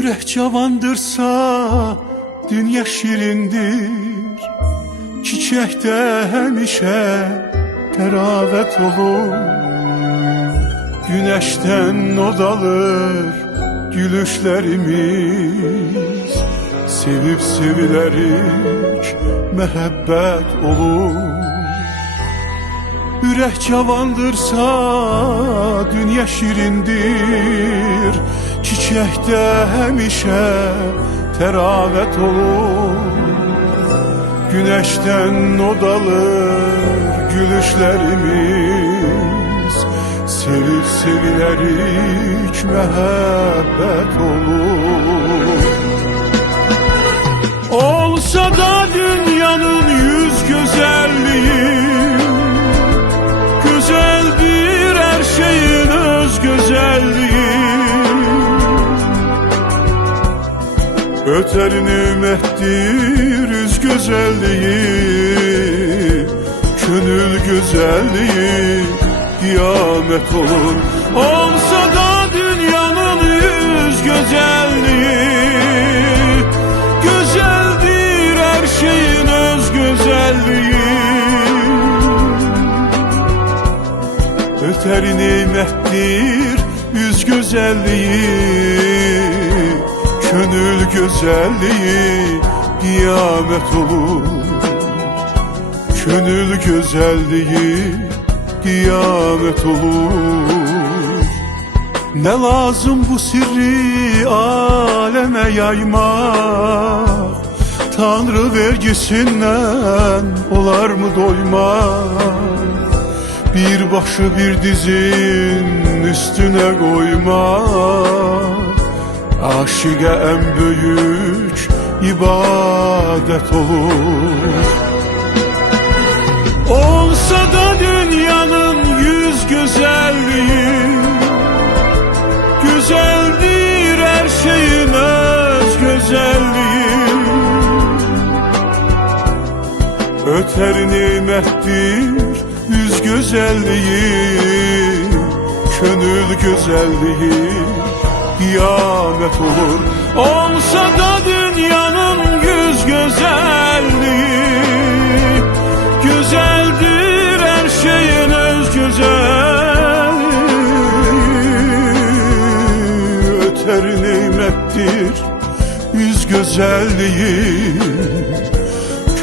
Yürek cavandırsa dünya şirindir, çiçekte hemişe teravet olur. Güneşten od alır gülüşlerimiz, sevip sevilerik mehabbet olur. Yürek cavandırsa dünya şirindir, çiçekte hemişe teravet olur. Güneşten od alır gülüşlerimiz, sevip sevilerik mehabbet olur. Olsa da dünyanın yüz güzelliği, güzeldir her şeyin öz güzelliği. Öter nimettir yüz güzelliği, gönül güzelliği kıyamet olur. Olsa da dünyanın yüz güzelliği, güzeldir her şeyin öz güzelliği. Öter nimettir yüz güzelliği, gönül güzelliği kıyamet olur. Gönül güzelliği kıyamet olur. Ne lazım bu sirri aleme yaymak, Tanrı vergisinden olar mı doymak? Bir başı bir dizin üstüne koymak, aşığa en büyük ibadet olur. Olsa da dünyanın yüz güzelliği, güzeldir her şeyin öz güzelliği. Öter nimettir yüz güzelliği, gönül güzelliği kıyamet olur. Olsa da dünyanın yüz güzelliği, güzeldir her şeyin öz güzelliği. Öter nimettir yüz güzelliği,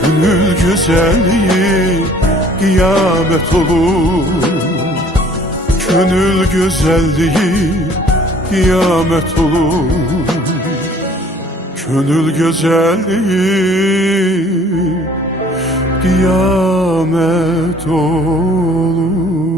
gönül güzelliği kıyamet olur. Gönül güzelliği kıyamet olur. Gönül güzelliği kıyamet olur.